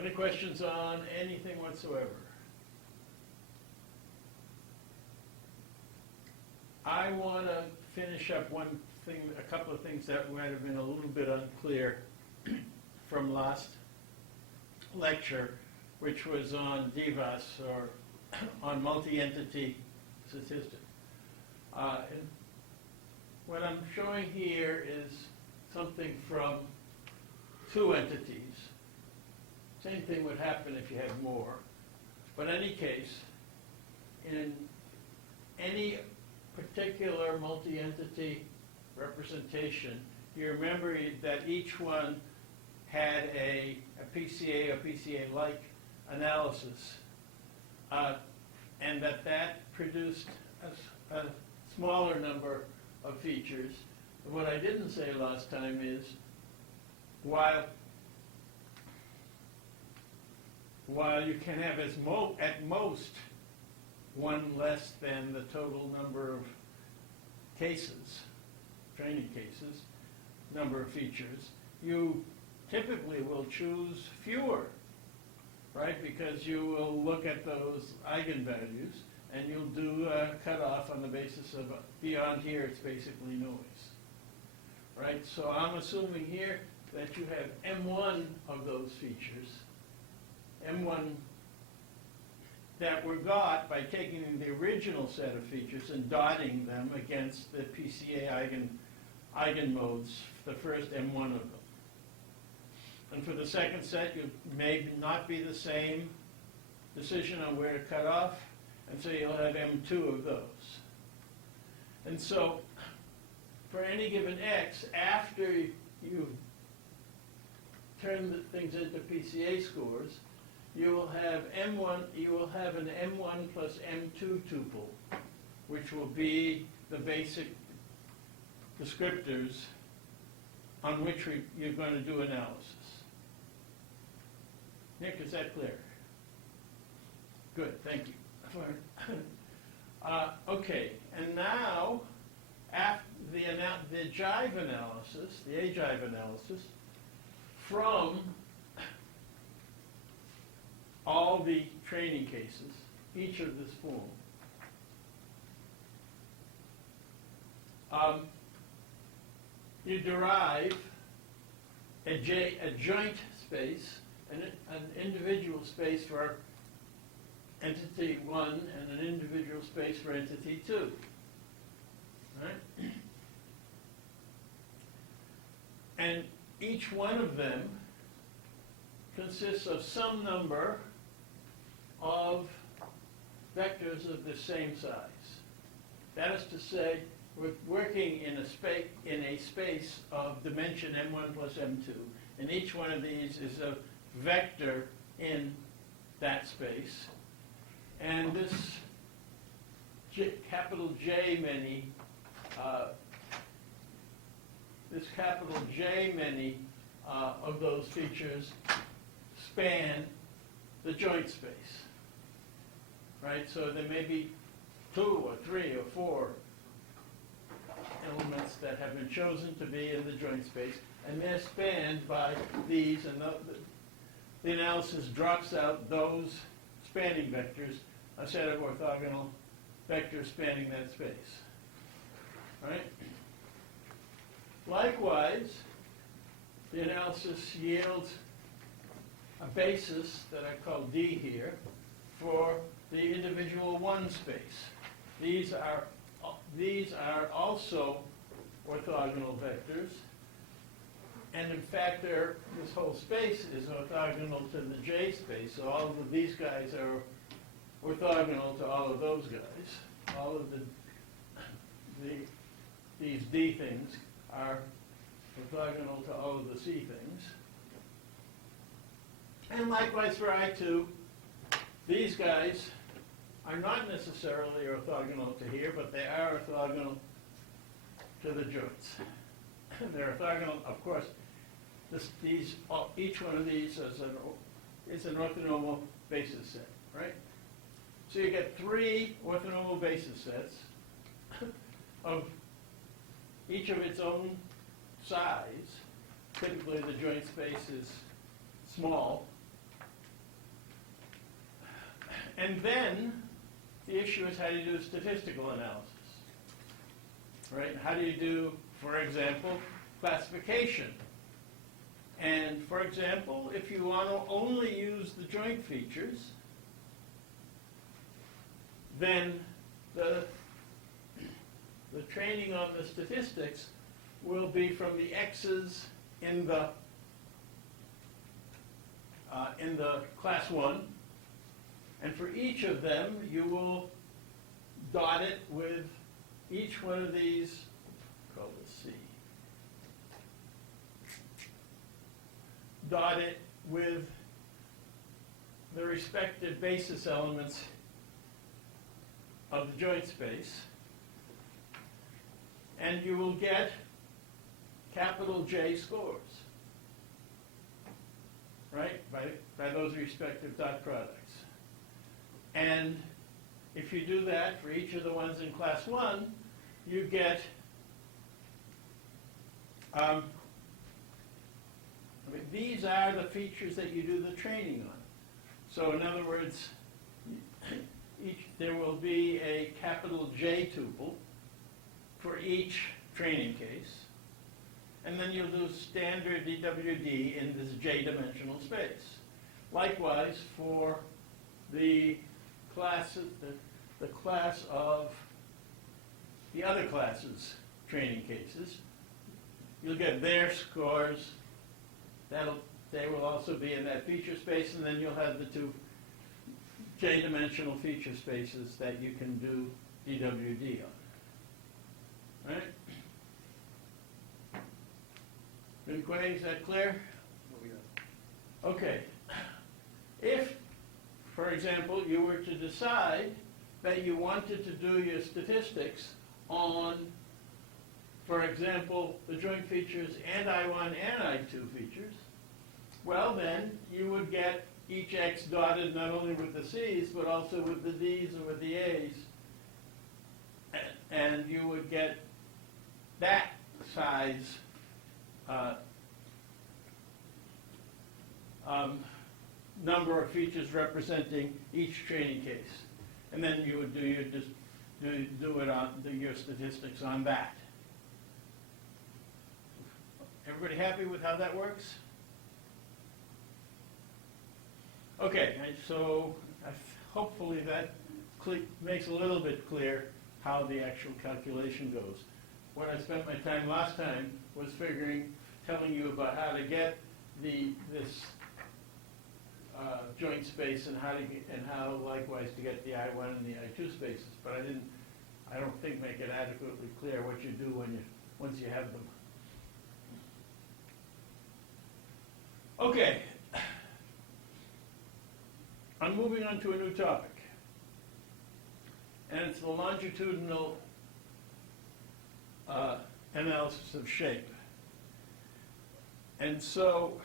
Any questions on anything whatsoever? I want to finish up one thing, a couple of things that might have been a little bit unclear from last lecture, which was on DVAS, or on multi-entity statistics. And what I'm showing here is something from two entities. Same thing would happen if you had more. But in any case, in any particular multi-entity representation, you remember that each one had a PCA or PCA-like analysis, and that produced a smaller number of features. What I didn't say last time is, while you can have at most one less than the total number of cases, training cases, number of features, you typically will choose fewer, right? Because you will look at those eigenvalues and you'll do a cutoff on the basis of beyond here it's basically noise, right? So I'm assuming here that you have M1 of those features, M1 that were got by taking the original set of features and dotting them against the PCA eigenmodes, the first M1 of them. And for the second set, you may not be the same decision on where to cut off, and so you'll have M2 of those. And so for any given X, after you turn the things into PCA scores, you will have M1, you will have an M1 plus M2 tuple, which will be the basic descriptors on which you're going to do analysis. Nick, is that clear? Good, thank you. Okay, and now, after the jive analysis, the A-jive analysis, from all the training cases, each of this form, you derive a joint space, an individual space for entity 1 and an individual space for entity 2. Right? And each one of them consists of some number of vectors of the same size. That is to say, we're working in a space of dimension M1 plus M2, and each one of these is a vector in that space. And this capital J many of those features span the joint space, right? So there may be 2 or 3 or 4 elements that have been chosen to be in the joint space, and they're spanned by these, and the analysis drops out those spanning vectors, a set of orthogonal vectors spanning that space, right? Likewise, the analysis yields a basis that I call D here for the individual 1 space. These are also orthogonal vectors, and in fact, this whole space is orthogonal to the J space. So all of these guys are orthogonal to all of those guys. All of these D things are orthogonal to all of the C things. And likewise for I2, these guys are not necessarily orthogonal to here, but they are orthogonal to the joints. They're orthogonal, of course. Each one of these is an orthonormal basis set, right? So you get 3 orthonormal basis sets of each of its own size. Typically the joint space is small, And then the issue is, how do you do statistical analysis? Right? How do you do, for example, classification? And for example, if you want to only use the joint features, then the training on the statistics will be from the x's in the class 1, and for each of them you will dot it with each one of these, call this C, dot it with the respective basis elements of the joint space, and you will get capital J scores, right, by those respective dot products. And if you do that for each of the ones in class 1, you get, these are the features that you do the training on. So in other words, there will be a capital J tuple for each training case, and then you'll do standard DWD in this J-dimensional space. Likewise, for the class of the other classes' training cases, you'll get their scores. They will also be in that feature space, and then you'll have the two J-dimensional feature spaces that you can do DWD on. Right? Quay, is that clear? Okay. If, for example, you were to decide that you wanted to do your statistics on, for example, the joint features and I1 and I2 features, well then you would get each X dotted not only with the C's but also with the D's and with the A's, and you would get that size number of features representing each training case. And then you would do your statistics on that. Everybody happy with how that works? Okay, so hopefully that makes a little bit clear how the actual calculation goes. What I spent my time last time was telling you about how to get this joint space and how likewise to get the I1 and the I2 spaces, but I don't think make it adequately clear what you do once you have them. Okay, I'm moving on to a new topic, and it's the longitudinal analysis of shape. And so,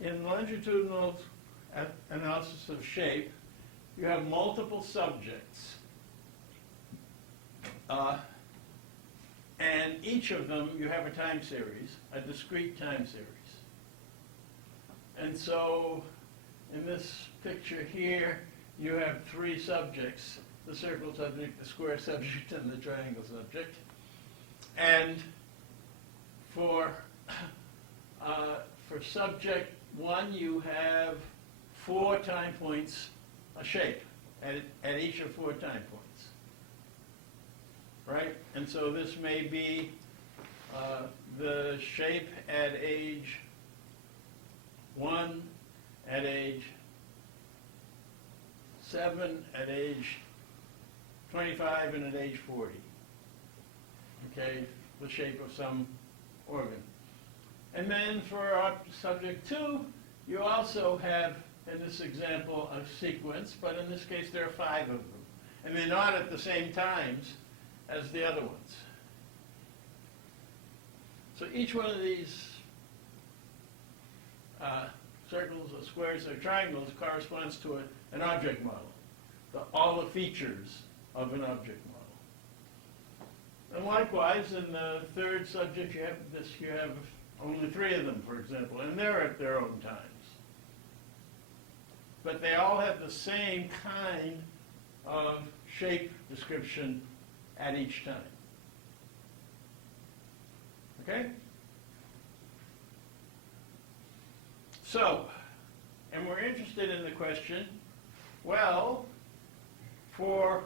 in longitudinal analysis of shape, you have multiple subjects, and each of them you have a time series, a discrete time series. And so, in this picture here, you have three subjects: the circle subject, the square subject, and the triangle subject. And for subject 1, you have 4 time points, a shape, at each of 4 time points. Right? And so this may be the shape at age 1, at age 7, at age 25, and at age 40. Okay, the shape of some organ. And then for subject 2, you also have, in this example, a sequence, but in this case there are 5 of them. And they're not at the same times as the other ones. So each one of these circles or squares or triangles corresponds to an object model, all the features of an object model. And likewise, in the third subject, you have only 3 of them, for example, and they're at their own times. but they all have the same kind of shape description at each time. Okay? So, and we're interested in the question, well, for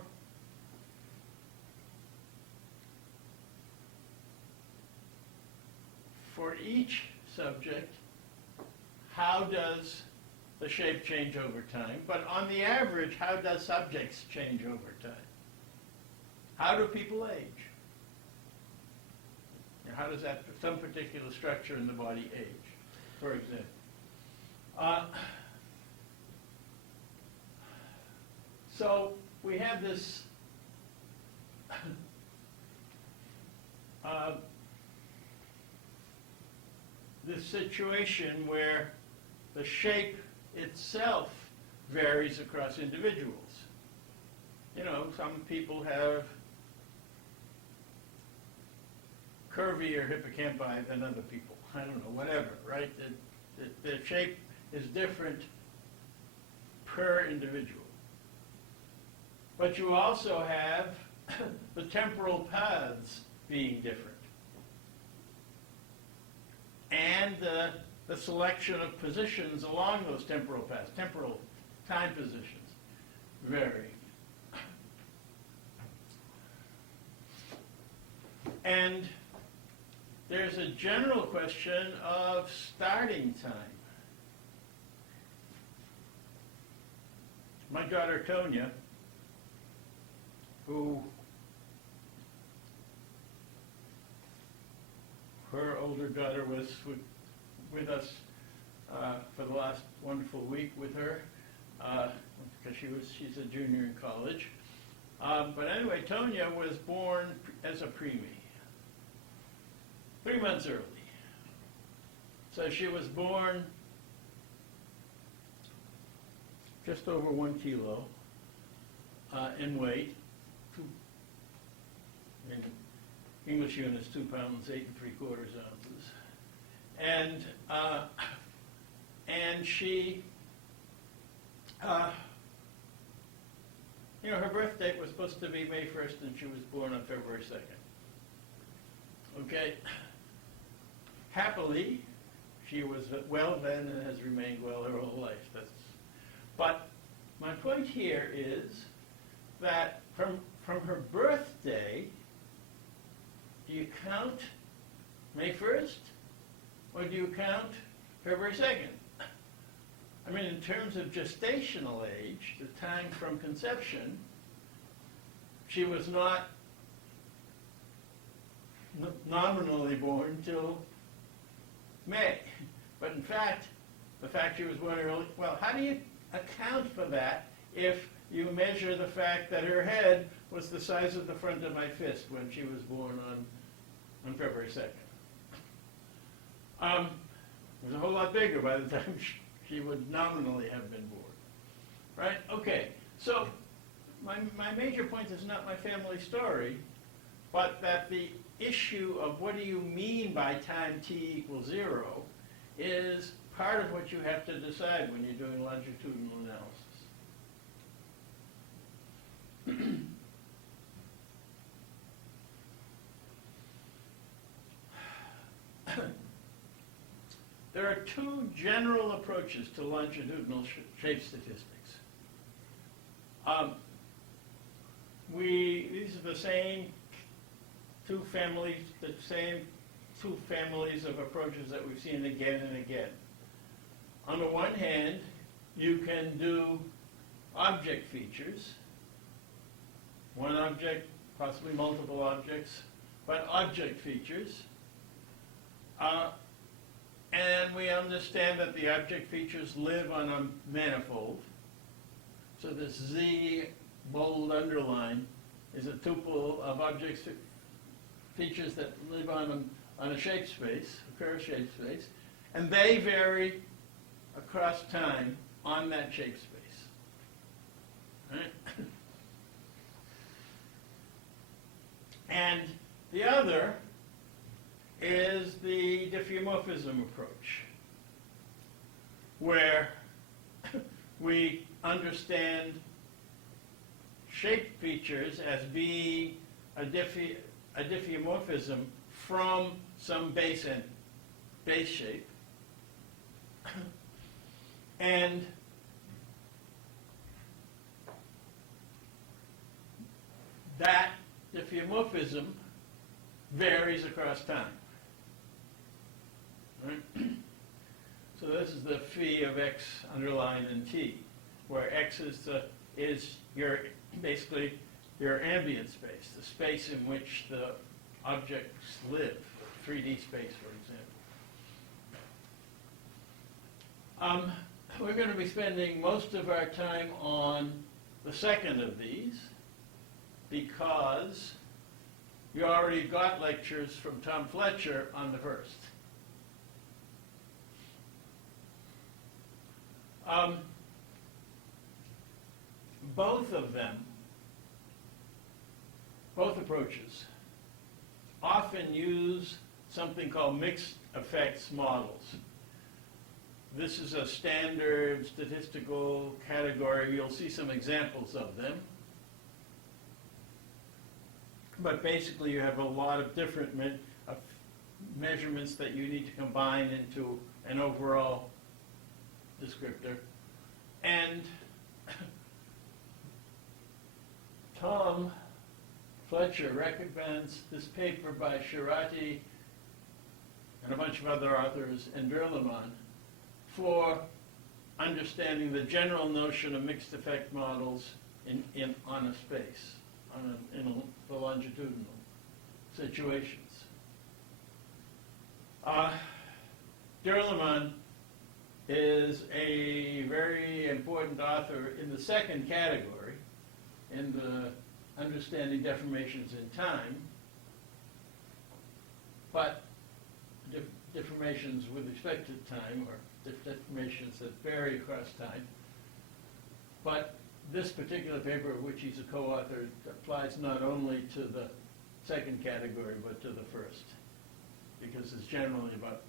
each subject, how does the shape change over time? But on the average, how does subjects change over time? How do people age? And how does that, some particular structure in the body age, for example? So we have this this situation where the shape itself varies across individuals. You know, some people have curvier hippocampi than other people. I don't know, whatever, right? The shape is different per individual. But you also have the temporal paths being different. And the selection of positions along those temporal paths, temporal time positions, vary. And there's a general question of starting time. My daughter Tonya, who her older daughter was with us for the last wonderful week with her, because she's a junior in college. But anyway, Tonya was born as a preemie, 3 months early. So she was born just over 1 kilo in weight. In English units, 2 pounds, 8 3/4 ounces. And she, you know, her birth date was supposed to be May 1st, and she was born on February 2nd. Okay? Happily, she was well then and has remained well her whole life. But my point here is that from her birthday, do you count May 1st, or do you count February 2nd? I mean, in terms of gestational age, the time from conception, she was not nominally born till May. But in fact, the fact she was born early, well, how do you account for that if you measure the fact that her head was the size of the front of my fist when she was born on February 2nd? It was a whole lot bigger by the time she would nominally have been born. Right? Okay, so my major point is not my family story, but that the issue of what do you mean by time t equals 0 is part of what you have to decide when you're doing longitudinal analysis. There are 2 general approaches to longitudinal shape statistics. These are the same two families of approaches that we've seen again and again. On the one hand, you can do object features, one object, possibly multiple objects, but object features. And we understand that the object features live on a manifold. So this Z bold underline is a tuple of object features that live on a shape space, a curved shape space, and they vary across time on that shape space. Right? And the other is the diffeomorphism approach, where we understand shape features as being a diffeomorphism from some base shape. And that diffeomorphism varies across time. Right? So this is the phi of x underlined in t, where x is your basically your ambient space, the space in which the objects live, 3D space, for example. We're going to be spending most of our time on the second of these because you already got lectures from Tom Fletcher on the first. Both of them, both approaches, often use something called mixed effects models. This is a standard statistical category. You'll see some examples of them. But basically you have a lot of different measurements that you need to combine into an overall descriptor. And Tom Fletcher recommends this paper by Shirati and a bunch of other authors and Durleman for understanding the general notion of mixed effect models on a space, in the longitudinal situations. Durleman is a very important author in the second category, in the understanding deformations in time, but deformations with respect to time, or deformations that vary across time. But this particular paper, of which he's a co-author, applies not only to the second category, but to the first, because it's generally about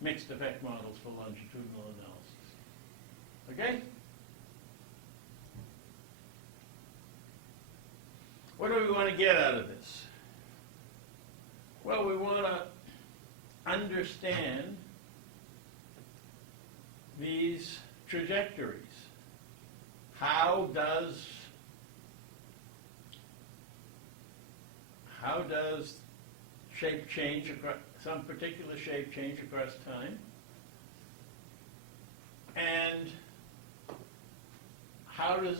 mixed effect models for longitudinal analysis. Okay? What do we want to get out of this? Well, we want to understand these trajectories. How does shape change across, some particular shape change across time? And how does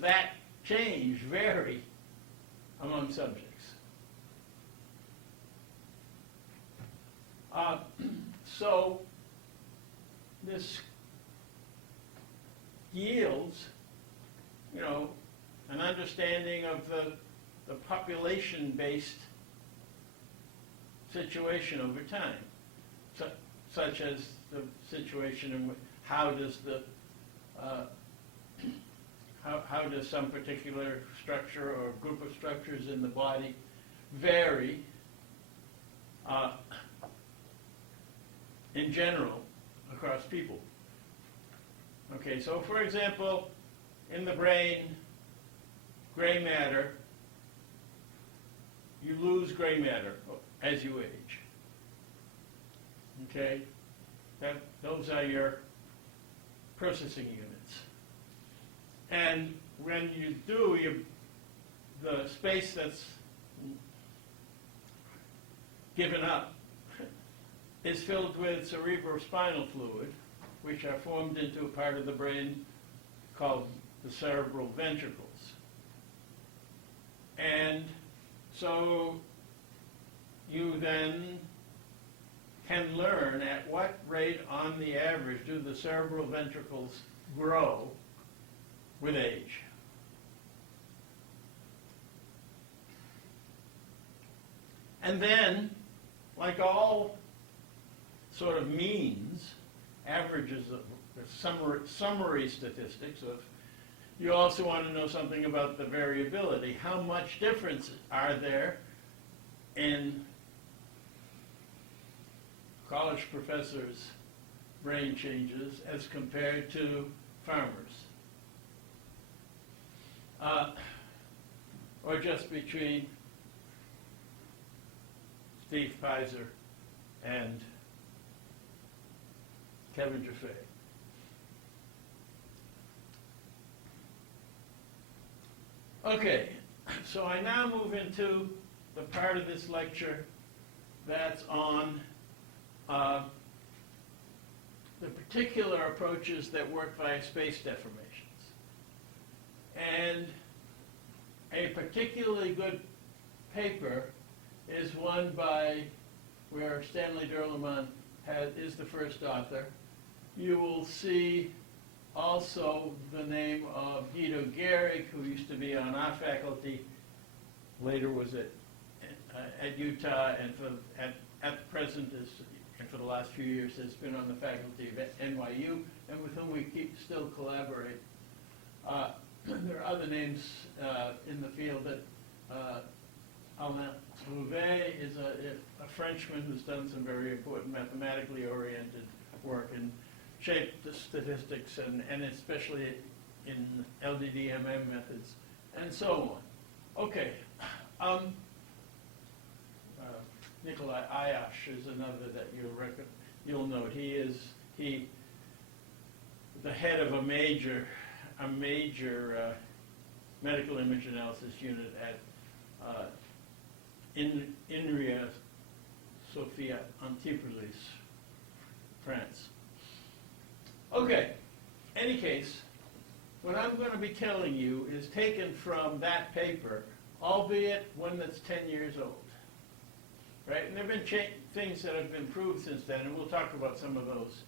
that change vary among subjects? So this yields, an understanding of the population-based situation over time, such as the situation in which how does some particular structure or group of structures in the body vary in general across people. Okay, so for example, in the brain, gray matter, you lose gray matter as you age. Okay, those are your processing units. And when you do, the space that's given up is filled with cerebrospinal fluid, which are formed into a part of the brain called the cerebral ventricles. And so you then can learn at what rate on the average do the cerebral ventricles grow with age. And then, like all sort of means, averages of summary statistics, you also want to know something about the variability. How much difference are there in college professors' brain changes as compared to farmers. Or just between Steve Pizer and Kevin Jaffe. Okay, so I now move into the part of this lecture that's on the particular approaches that work via space deformations. And a particularly good paper is one by where Stanley Durleman is the first author. You will see also the name of Guido Gehrig, who used to be on our faculty, later was at Utah, and at the present is, and for the last few years has been on the faculty of NYU, and with whom we still collaborate. There are other names in the field that Alain Rouvet is a Frenchman who's done some very important mathematically oriented work in shape statistics and especially in LDDMM methods and so on. Okay. Nikolai Ayash is another that you'll note. He is the head of a major medical image analysis unit at INRIA Sophia Antipolis, France. Okay, any case, what I'm going to be telling you is taken from that paper, albeit one that's 10 years old. Right? And there have been things that have been proved since then, and we'll talk about some of those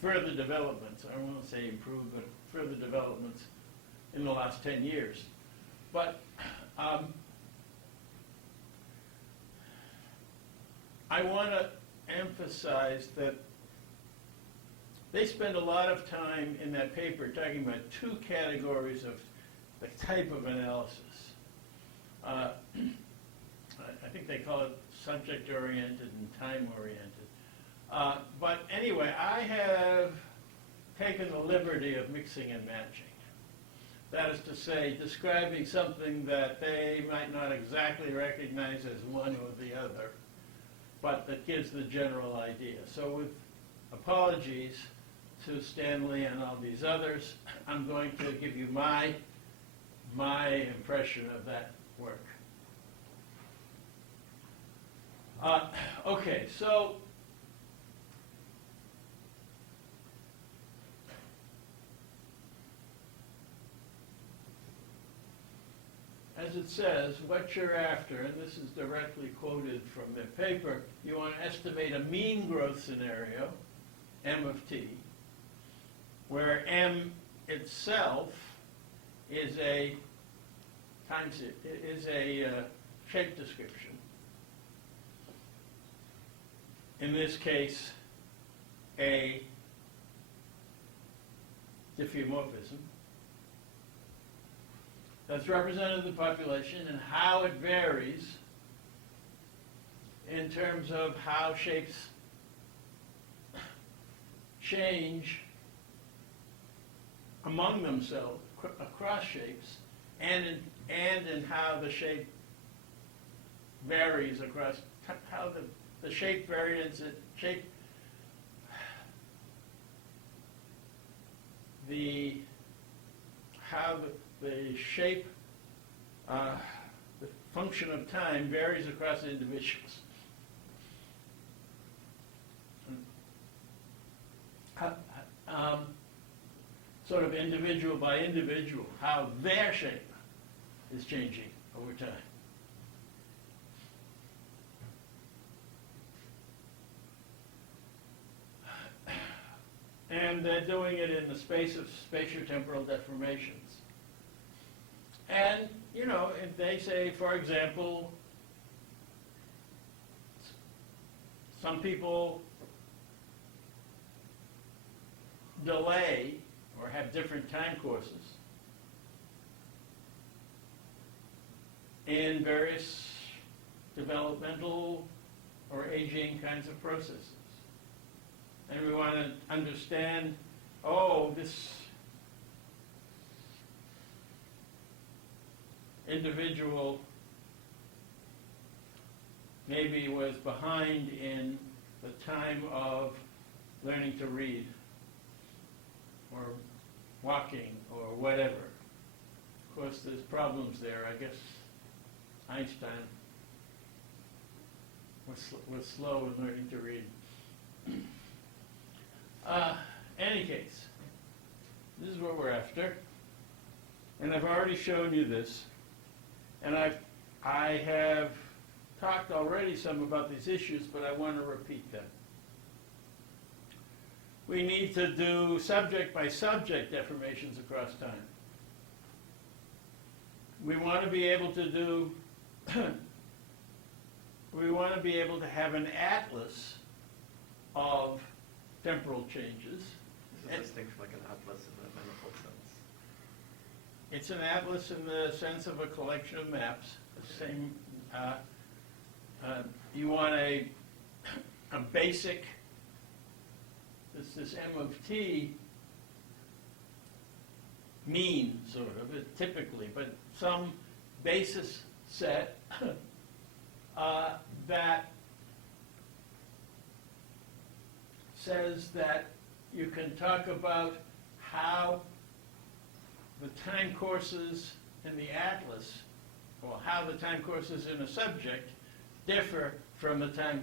further developments. I won't say improved, but further developments in the last 10 years. But I want to emphasize that they spend a lot of time in that paper talking about two categories of the type of analysis. I think they call it subject-oriented and time-oriented. But anyway, I have taken the liberty of mixing and matching. That is to say, describing something that they might not exactly recognize as one or the other, but that gives the general idea. So with apologies to Stanley and all these others, I'm going to give you my impression of that work. Okay, so as it says, what you're after, and this is directly quoted from the paper, you want to estimate a mean growth scenario, M of t, where M itself is a shape description. In this case, a diffeomorphism that's represented in the population and how it varies in terms of how shapes change among themselves across shapes, and in how the shape varies across how the shape variance how the shape the function of time varies across individuals. Sort of individual by individual, how their shape is changing over time. And they're doing it in the space of spatiotemporal deformations. And, you know, if they say, for example, some people delay or have different time courses in various developmental or aging kinds of processes. And we want to understand, oh, this individual maybe was behind in the time of learning to read or walking or whatever. Of course, there's problems there. I guess Einstein was slow in learning to read. Any case, this is what we're after. And I've already shown you this. And I have talked already some about these issues, but I want to repeat them. We need to do subject by subject deformations across time. We want to be able to do, we want to be able to have an atlas of temporal changes. This is distinct from like an atlas in a manifold sense. It's an atlas in the sense of a collection of maps. The same. You want a basic. This M of t mean sort of typically, but some basis set that says that you can talk about how the time courses in the atlas, or how the time courses in a subject differ from the time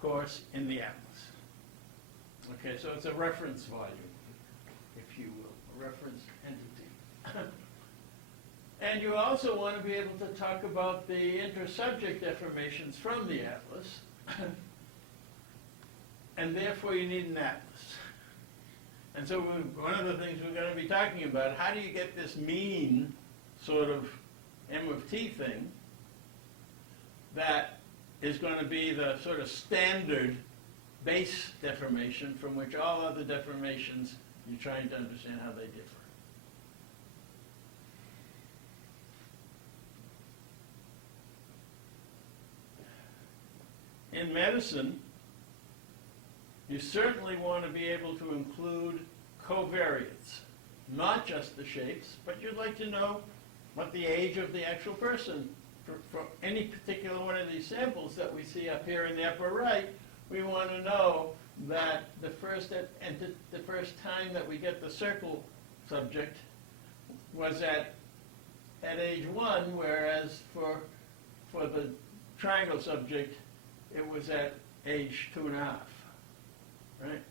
course in the atlas. Okay, so it's a reference volume, if you will, a reference entity. And you also want to be able to talk about the intersubject deformations from the atlas, and therefore you need an atlas. And so one of the things we're going to be talking about, how do you get this mean sort of M of t thing that is going to be the sort of standard base deformation from which all other deformations, you're trying to understand how they differ. In medicine, you certainly want to be able to include covariates, not just the shapes, but you'd like to know what the age of the actual person. For any particular one of these samples that we see up here in the upper right, we want to know that the first time that we get the circle subject was at age 1, whereas for the triangle subject, it was at age 2.5. Right?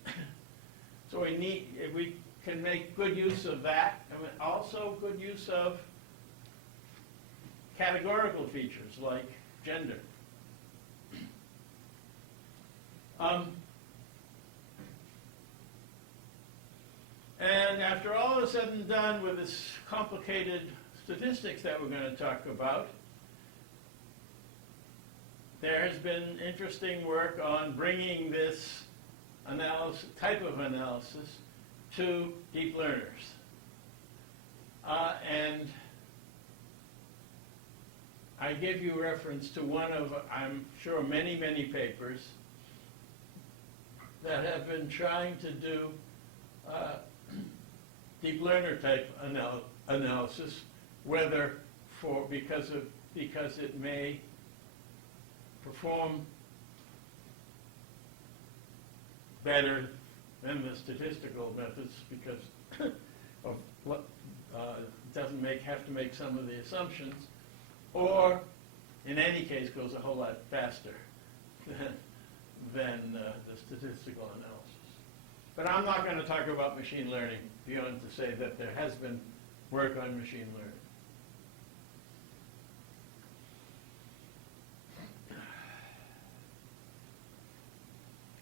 So we can make good use of that, and also good use of categorical features like gender. And after all is said and done with this complicated statistics that we're going to talk about, there has been interesting work on bringing this type of analysis to deep learners. And I give you reference to one of, I'm sure, many, many papers that have been trying to do deep learner type analysis, whether because it may perform better than the statistical methods because of doesn't have to make some of the assumptions, or in any case goes a whole lot faster than the statistical analysis. But I'm not going to talk about machine learning beyond to say that there has been work on machine learning.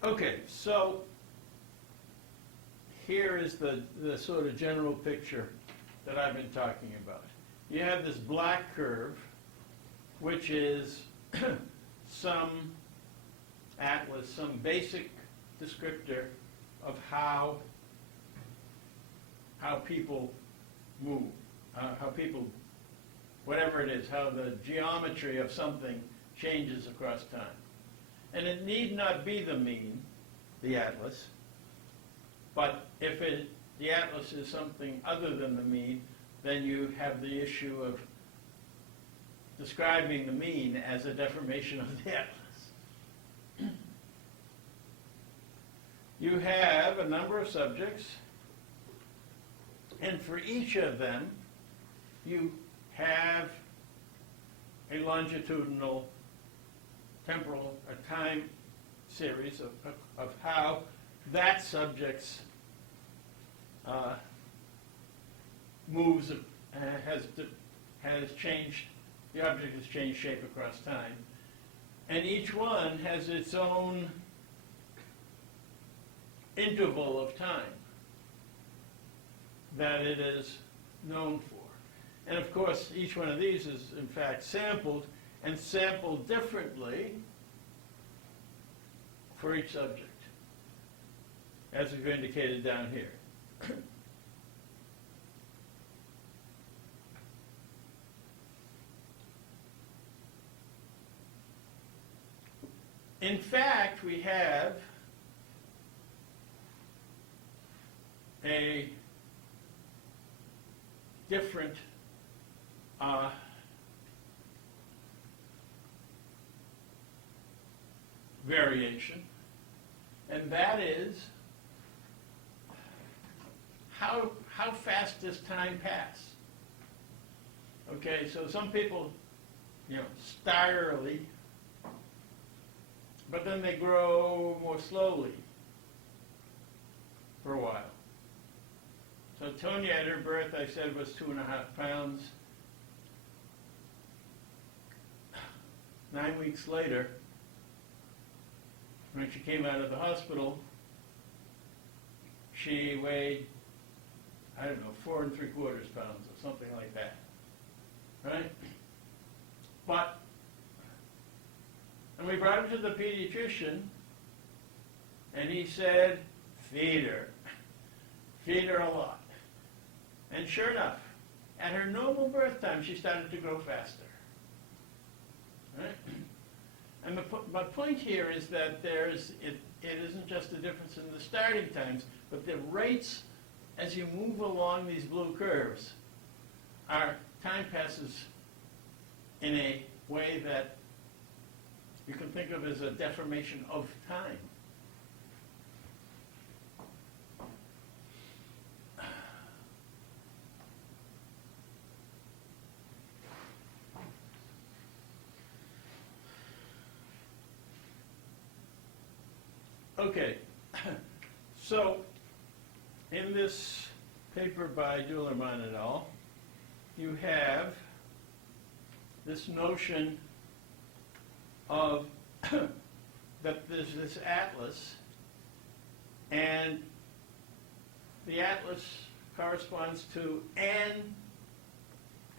Okay, so here is the sort of general picture that I've been talking about. You have this black curve, which is some atlas, some basic descriptor of how people move, how people, whatever it is, how the geometry of something changes across time. And it need not be the mean, the atlas, but if the atlas is something other than the mean, then you have the issue of describing the mean as a deformation of the atlas. You have a number of subjects, and for each of them, you have a longitudinal, temporal, a time series of how that subject's moves, has changed, the object has changed shape across time. And each one has its own interval of time that it is known for. And of course, each one of these is in fact sampled, and sampled differently for each subject, as we've indicated down here. In fact, we have a different variation, and that is how fast does time pass? Okay, so some people, start early, but then they grow more slowly for a while. So Tonya at her birth, I said, was 2.5 pounds. 9 weeks later, when she came out of the hospital, she weighed, 4 3/4 pounds or something like that, right? And we brought her to the pediatrician, and he said, feed her a lot. And sure enough, at her normal birth time, she started to grow faster. Right? And my point here is that it isn't just a difference in the starting times, but the rates as you move along these blue curves, time passes in a way that you can think of as a deformation of time. Okay, so in this paper by Dulerman et al., you have this notion of that there's this atlas, and the atlas corresponds to an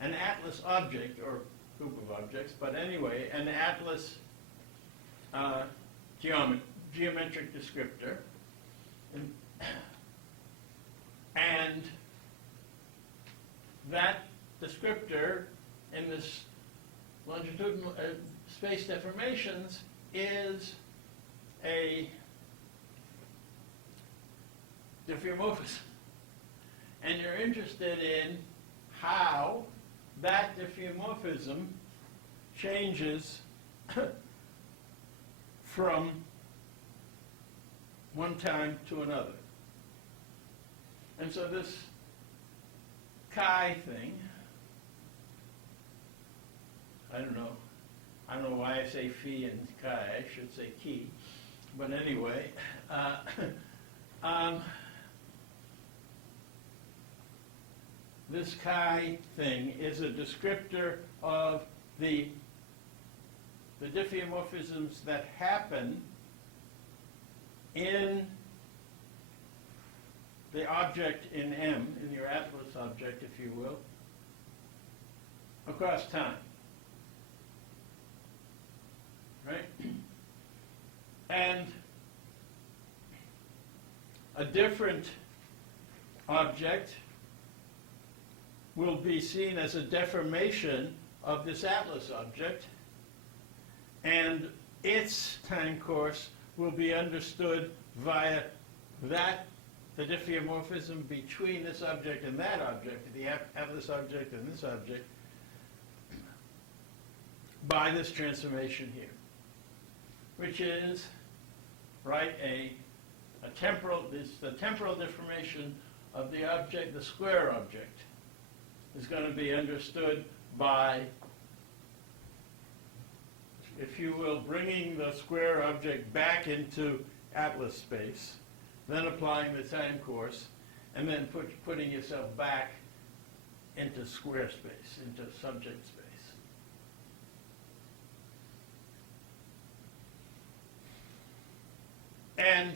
atlas object, or group of objects, but anyway, an atlas geometric descriptor. And that descriptor in this longitudinal space deformations is a diffeomorphism. And you're interested in how that diffeomorphism changes from one time to another. And so this chi thing, I don't know why I say phi and chi, I should say ki, but anyway, this chi thing is a descriptor of the diffeomorphisms that happen in the object in M, in your atlas object, if you will, across time. Right? And a different object will be seen as a deformation of this atlas object, and its time course will be understood via the diffeomorphism between this object and that object, the atlas object and this object, by this transformation here, which is, right, the temporal deformation of the object, the square object, is going to be understood by, if you will, bringing the square object back into atlas space, then applying the time course, and then putting yourself back into square space, into subject space. And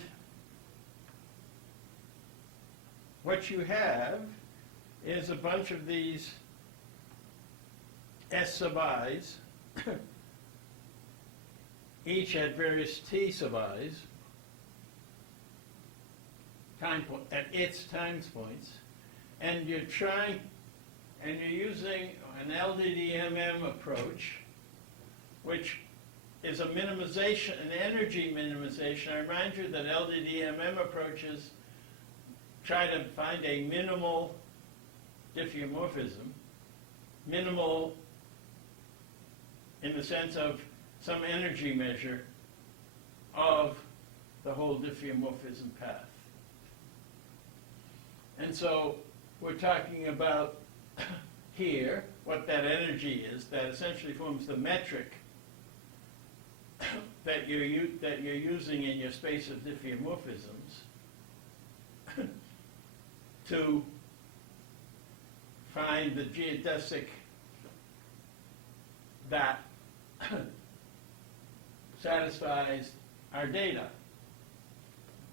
what you have is a bunch of these S sub i's, each at various t sub i's, at its times points, and you're using an LDDMM approach, which is a minimization, an energy minimization. I remind you that LDDMM approaches try to find a minimal diffeomorphism, minimal in the sense of some energy measure of the whole diffeomorphism path. And so we're talking about here what that energy is that essentially forms the metric that you're using in your space of diffeomorphisms to find the geodesic that satisfies our data.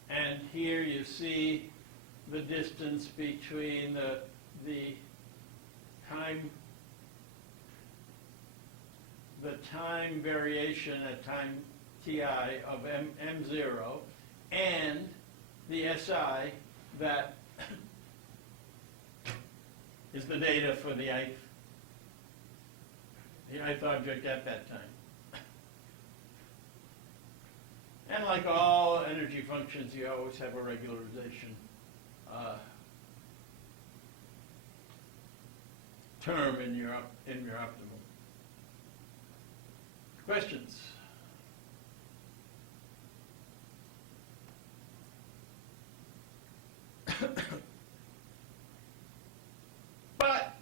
And here you see the distance between the time variation at time ti of m0 and the SI that is the data for the ith object at that time. And like all energy functions, you always have a regularization term in your optimal. Questions? But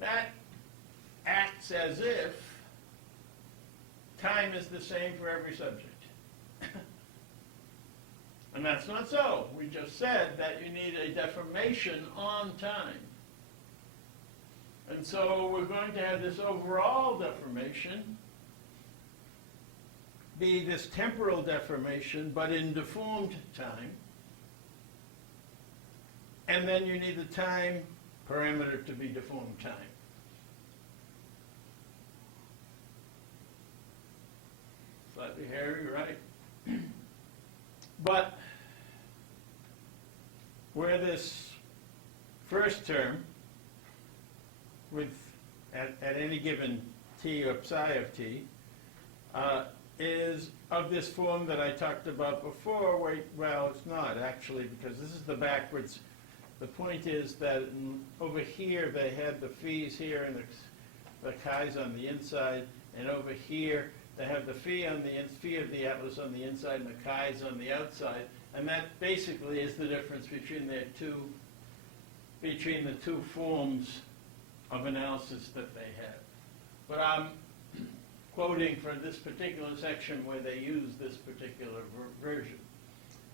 that acts as if time is the same for every subject. And that's not so. We just said that you need a deformation on time. And so we're going to have this overall deformation be this temporal deformation, but in deformed time. And then you need the time parameter to be deformed time. Slightly hairy, right? But where this first term with at any given t or psi of t is of this form that I talked about before. Well, it's not actually, because this is the backwards. The point is that over here they had the phis here and the chi's on the inside, and over here they have the phi of the atlas on the inside and the chi's on the outside, and that basically is the difference between the two forms of analysis that they have. But I'm quoting for this particular section where they use this particular version.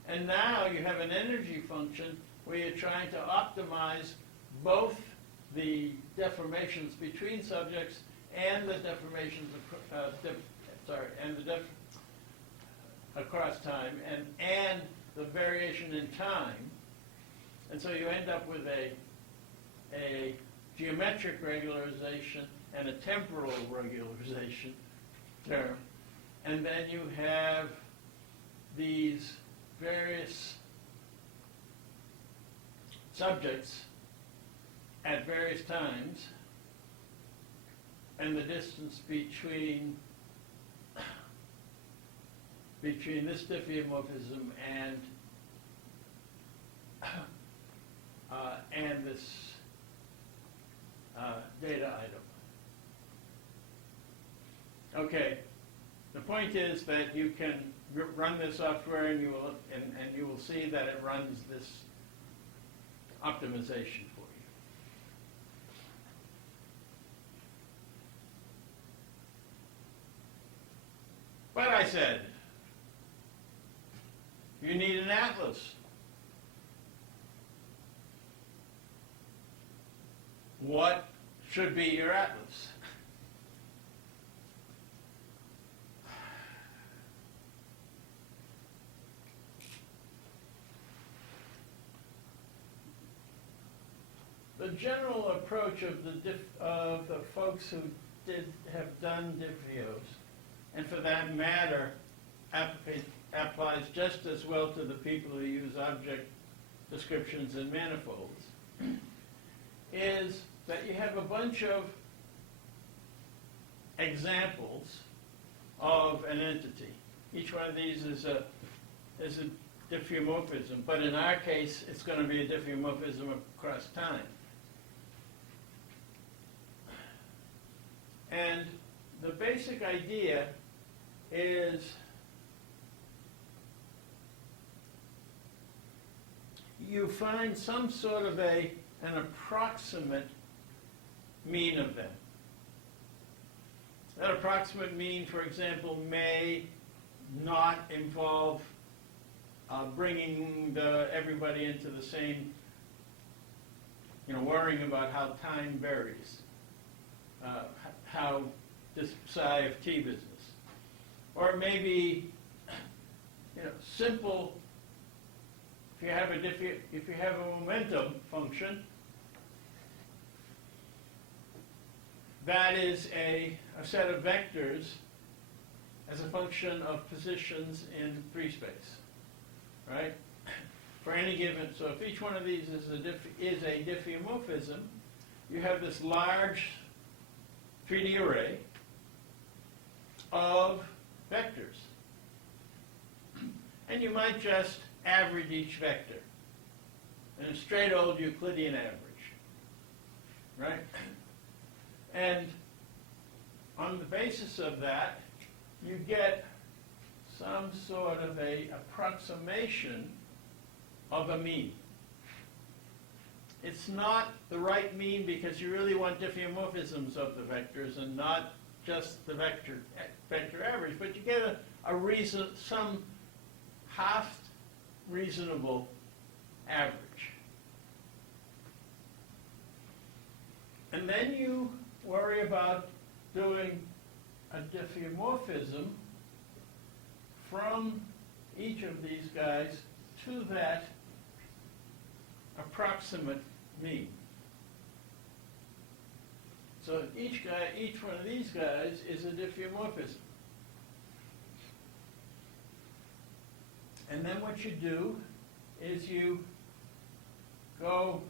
And now you have an energy function where you're trying to optimize both the deformations between subjects and the deformations across time and the variation in time. And so you end up with a geometric regularization and a temporal regularization term. And then you have these various subjects at various times, and the distance between this diffeomorphism and this data item. Okay, the point is that you can run this software and you will see that it runs this optimization for you. But I said, you need an atlas. What should be your atlas? The general approach of the folks who have done diffvios, and for that matter, applies just as well to the people who use object descriptions and manifolds, is that you have a bunch of examples of an entity. Each one of these is a diffeomorphism, but in our case, it's going to be a diffeomorphism across time. And the basic idea is you find some sort of an approximate mean of them. That approximate mean, for example, may not involve bringing everybody into the same, worrying about how time varies, how this psi of t business. Or it may be, simple. If you have a momentum function, that is a set of vectors as a function of positions in free space, right? For any given, so if each one of these is a diffeomorphism, you have this large 3D array of vectors. And you might just average each vector in a straight old Euclidean average, right? And on the basis of that, you get some sort of a approximation of a mean. It's not the right mean because you really want diffeomorphisms of the vectors and not just the vector average, but you get some half reasonable average. And then you worry about doing a diffeomorphism from each of these guys to that approximate mean. So each one of these guys is a diffeomorphism. And then what you do is you go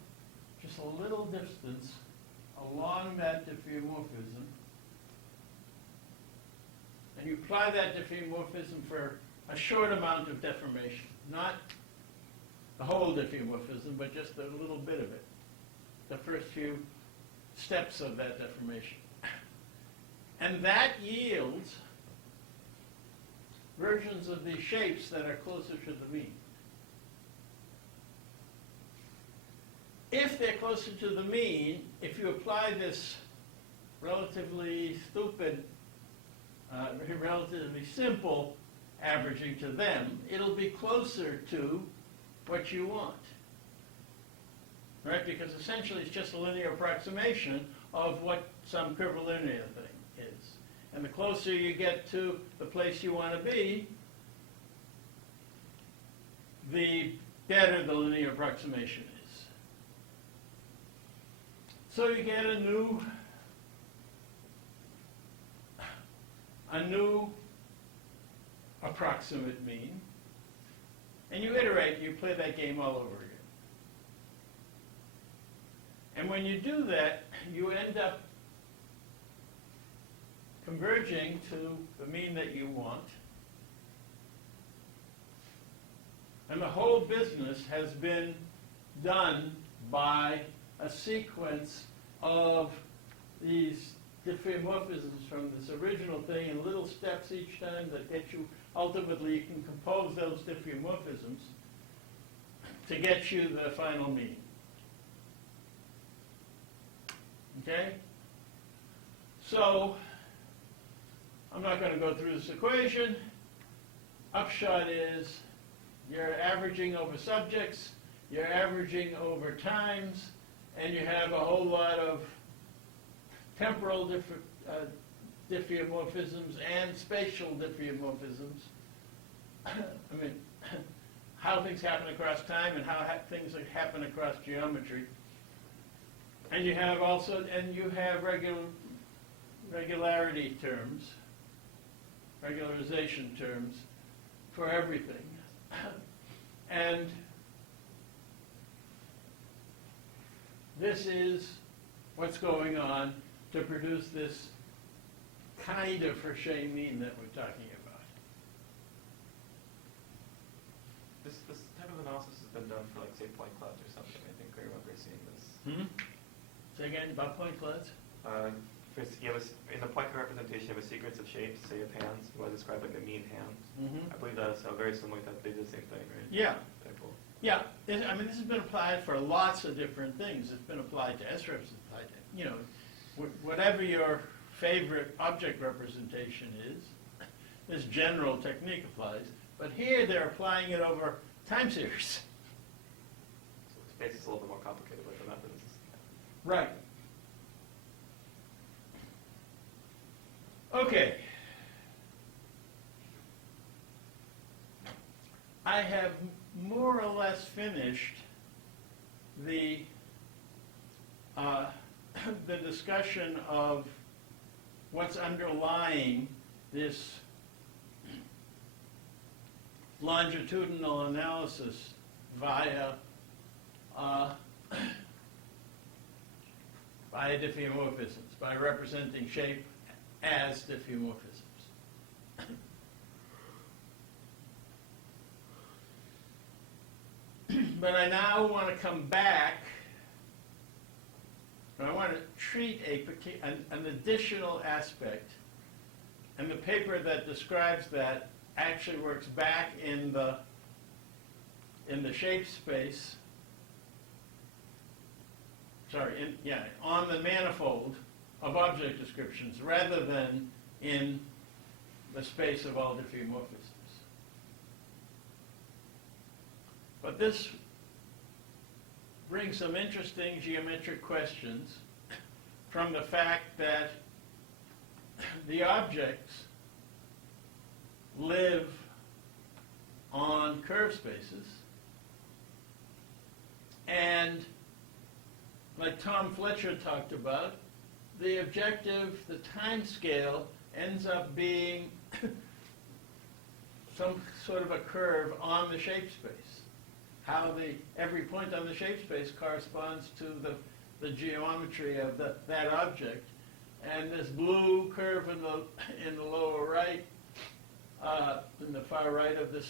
just a little distance along that diffeomorphism, and you apply that diffeomorphism for a short amount of deformation, not the whole diffeomorphism, but just a little bit of it, the first few steps of that deformation. And that yields versions of these shapes that are closer to the mean. If they're closer to the mean, if you apply this relatively stupid, relatively simple averaging to them, it'll be closer to what you want, right? Because essentially it's just a linear approximation of what some curvilinear thing is. And the closer you get to the place you want to be, the better the linear approximation is. So you get a new approximate mean, and you iterate, you play that game all over again. And when you do that, you end up converging to the mean that you want. And the whole business has been done by a sequence of these diffeomorphisms from this original thing in little steps each time that get you, ultimately you can compose those diffeomorphisms to get you the final mean. Okay? So, I'm not going to go through this equation. Upshot is, you're averaging over subjects, you're averaging over times, and you have a whole lot of temporal diffeomorphisms and spatial diffeomorphisms. I mean, how things happen across time and how things happen across geometry. And you have also, regularity terms, regularization terms for everything. And this is what's going on to produce this kind of Hershey mean that we're talking about. This type of analysis has been done for, like, say, point clouds or something. I think I remember seeing this. Say again, about point clouds? In the point cloud representation, you have a sequence of shapes, say of hands. You want to describe like a mean hand. I believe that's very similar to that. They did the same thing, right? Yeah. Very cool. Yeah, I mean, this has been applied for lots of different things. It's been applied to SREFs, it's applied to, whatever your favorite object representation is, this general technique applies. But here they're applying it over time series. So space is a little bit more complicated, but the method is. Right. Okay. I have more or less finished the the discussion of what's underlying this longitudinal analysis via diffeomorphisms, by representing shape as diffeomorphisms. But I now want to come back, and I want to treat an additional aspect, and the paper that describes that actually works back in the shape space, on the manifold of object descriptions rather than in the space of all diffeomorphisms. But this brings some interesting geometric questions from the fact that the objects live on curve spaces, and like Tom Fletcher talked about, the objective, the time scale, ends up being some sort of a curve on the shape space. How every point on the shape space corresponds to the geometry of that object. And this blue curve in the lower right, in the far right of this,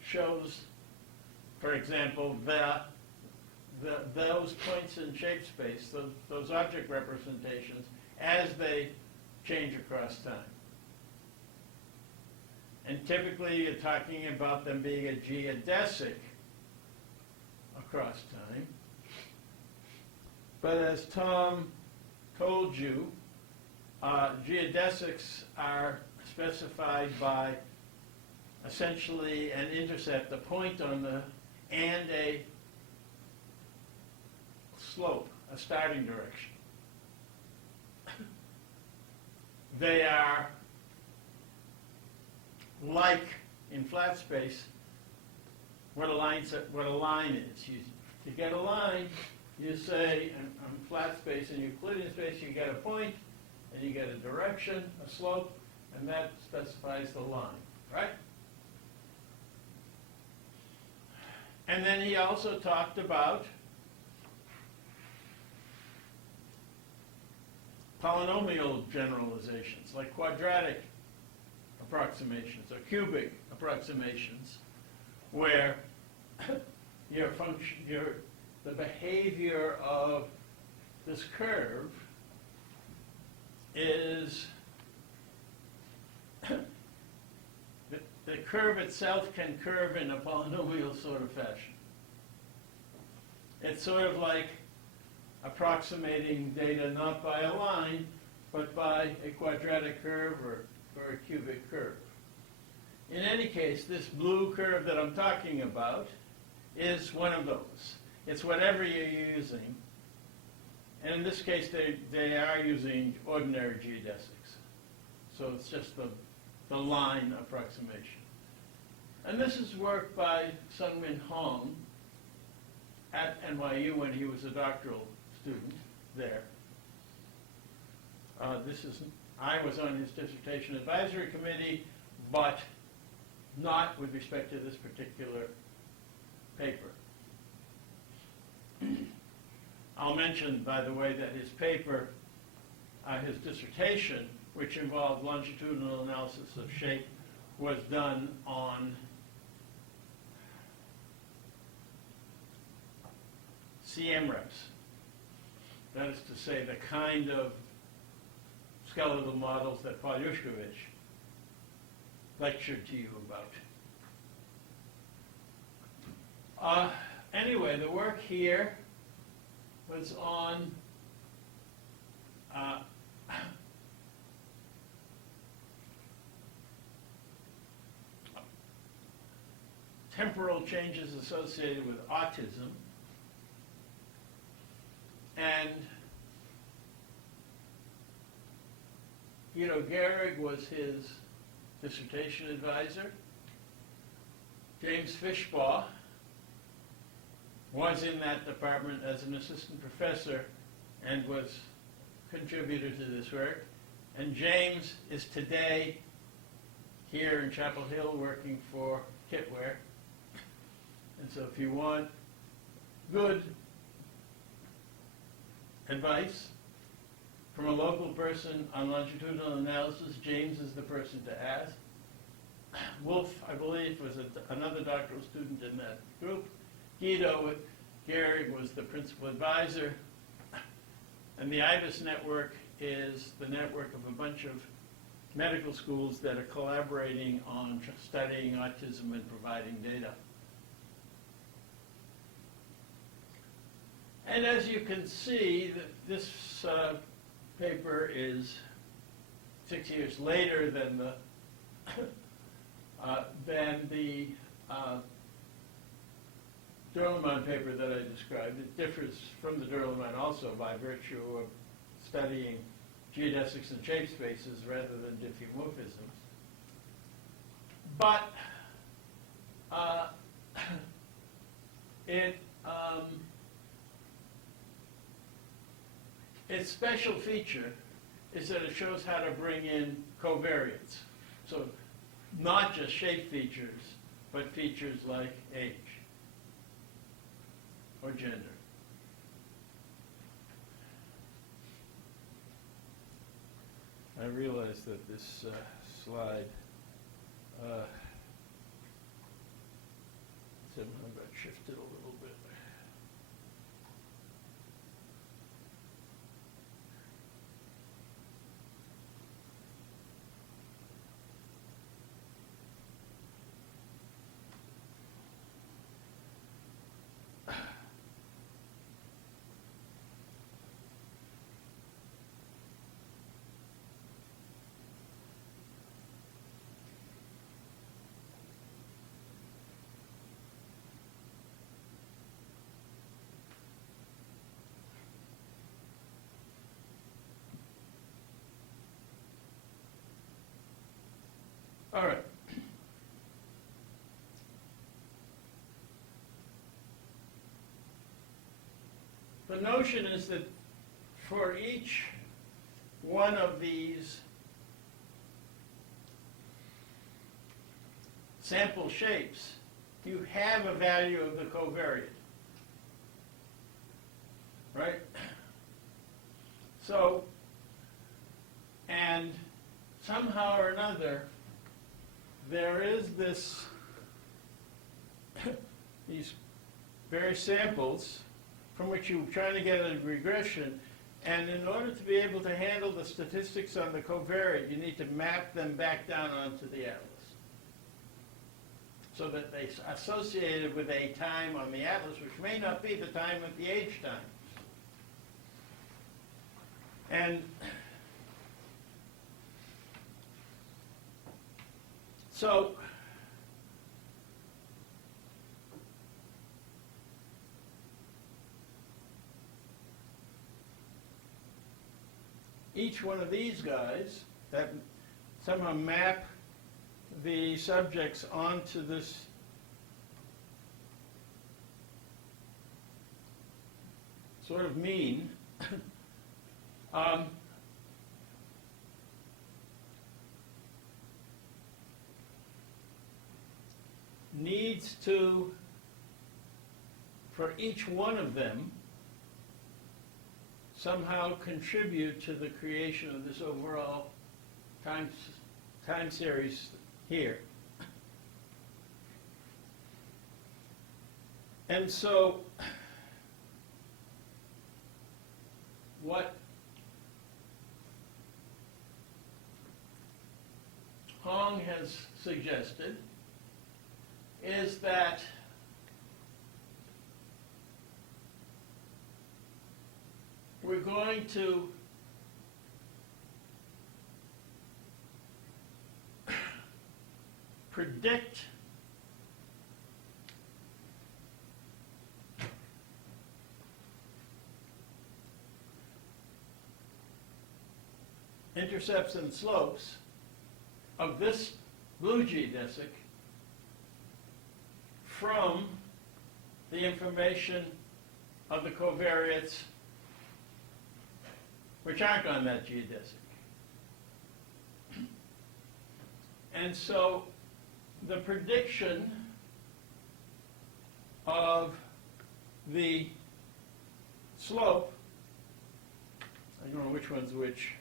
shows, for example, those points in shape space, those object representations, as they change across time. And typically you're talking about them being a geodesic across time. But as Tom told you, geodesics are specified by essentially an intercept, a point on and a slope, a starting direction. They are like in flat space what a line is. To get a line, you say on flat space, in Euclidean space, you get a point, and you get a direction, a slope, and that specifies the line, right? And then he also talked about polynomial generalizations, like quadratic approximations or cubic approximations, where the behavior of this curve is the curve itself can curve in a polynomial sort of fashion. It's sort of like approximating data not by a line, but by a quadratic curve or a cubic curve. In any case, this blue curve that I'm talking about is one of those. It's whatever you're using. And in this case, they are using ordinary geodesics. So it's just the line approximation. And this is work by Sungmin Hong at NYU when he was a doctoral student there. I was on his dissertation advisory committee, but not with respect to this particular paper. I'll mention, by the way, that his paper, his dissertation, which involved longitudinal analysis of shape, was done on CMREPs. That is to say, the kind of skeletal models that Paul Yushkovich lectured to you about. Anyway, the work here was on temporal changes associated with autism. And Guido Gehrig was his dissertation advisor. James Fishbaugh was in that department as an assistant professor and was contributor to this work. And James is today here in Chapel Hill working for Kitware. And so if you want good advice from a local person on longitudinal analysis, James is the person to ask. Wolf, I believe, was another doctoral student in that group. Guido Gehrig was the principal advisor. And the IBIS network is the network of a bunch of medical schools that are collaborating on studying autism and providing data. And as you can see, this paper is 6 years later than the Durleman paper that I described. It differs from the Durleman also by virtue of studying geodesics and shape spaces rather than diffeomorphisms. But its special feature is that it shows how to bring in covariance. So not just shape features, but features like age or gender. I realize that this slide somehow got shifted a little bit. All right. The notion is that for each one of these sample shapes, you have a value of the covariate, right? So, and somehow or another, there is these various samples from which you're trying to get a regression, And in order to be able to handle the statistics on the covariate, you need to map them back down onto the atlas, so that they associated with a time on the atlas, which may not be the time at the age time. And so each one of these guys that somehow map the subjects onto this sort of mean needs to, for each one of them, somehow contribute to the creation of this overall time series here. And so what Hong has suggested is that we're going to predict intercepts and slopes of this blue geodesic from the information of the covariates which aren't on that geodesic. And so the prediction of the slope, I don't know which one's which,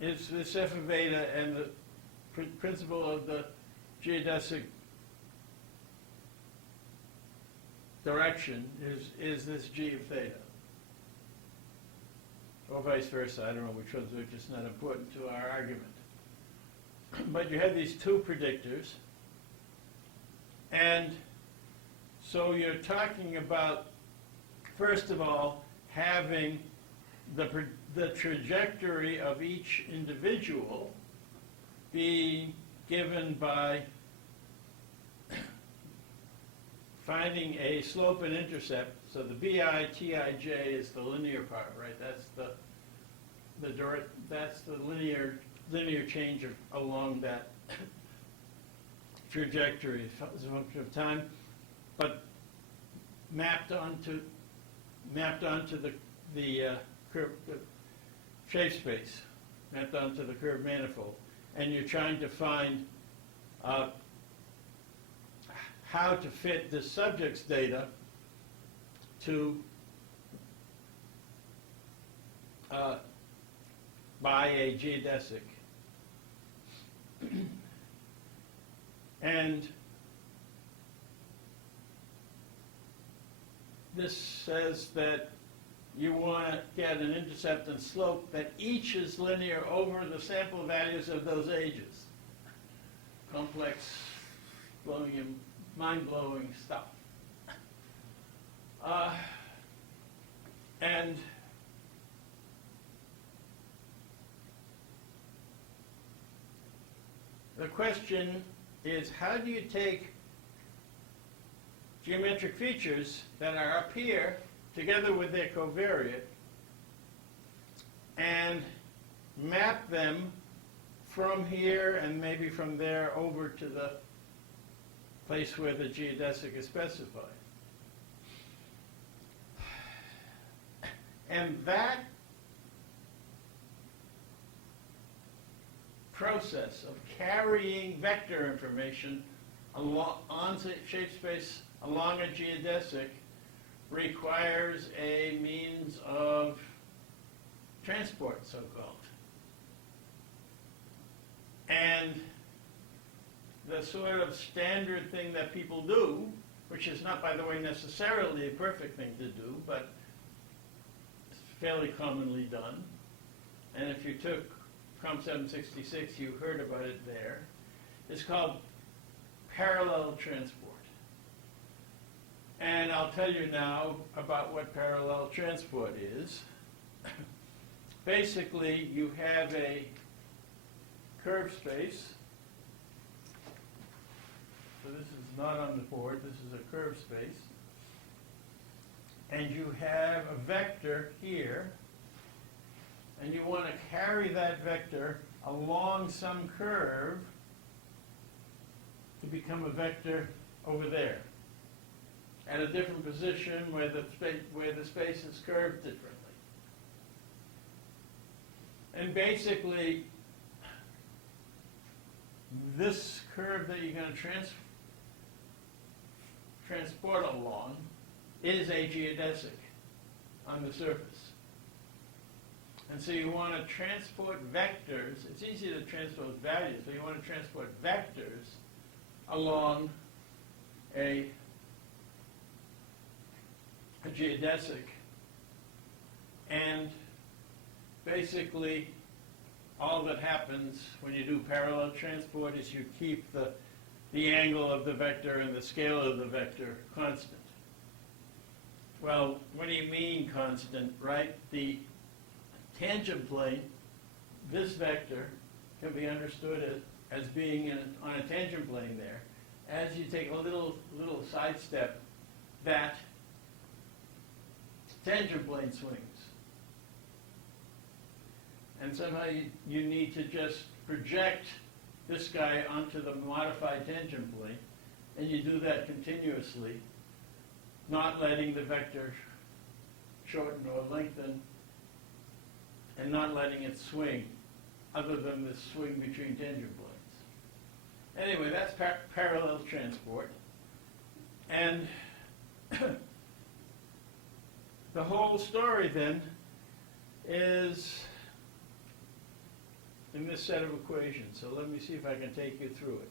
is this f of beta, and the principle of the geodesic direction is this g of theta. Or vice versa, I don't know which one's which, it's not important to our argument. But you have these two predictors, and so you're talking about, first of all, having the trajectory of each individual be given by finding a slope and intercept. So the bi, tij is the linear part, right? That's the linear change along that trajectory as a function of time, but mapped onto the curve, the shape space, mapped onto the curved manifold, and you're trying to find how to fit this subject's data to by a geodesic. And this says that you want to get an intercept and slope that each is linear over the sample values of those ages. Complex, mind-blowing stuff. And the question is, how do you take geometric features that are up here together with their covariate and map them from here and maybe from there over to the place where the geodesic is specified? And that process of carrying vector information onto shape space along a geodesic requires a means of transport, so-called. And the sort of standard thing that people do which is not, by the way, necessarily a perfect thing to do, but it's fairly commonly done. And if you took COM 766, you heard about it there. It's called parallel transport. And I'll tell you now about what parallel transport is. Basically, you have a curve space. So this is not on the board, this is a curve space. And you have a vector here, and you want to carry that vector along some curve to become a vector over there, at a different position where the space is curved differently. And basically, this curve that you're going to transport along is a geodesic on the surface. And so you want to transport vectors. It's easy to transport values, so you want to transport vectors along a geodesic. And basically, all that happens when you do parallel transport is you keep the angle of the vector and the scale of the vector constant. Well, what do you mean constant, right? The tangent plane, this vector, can be understood as being on a tangent plane there. As you take a little sidestep, that tangent plane swings. And somehow you need to just project this guy onto the modified tangent plane, and you do that continuously, not letting the vector shorten or lengthen, and not letting it swing, other than the swing between tangent planes. Anyway, that's parallel transport. And the whole story then is in this set of equations. So let me see if I can take you through it.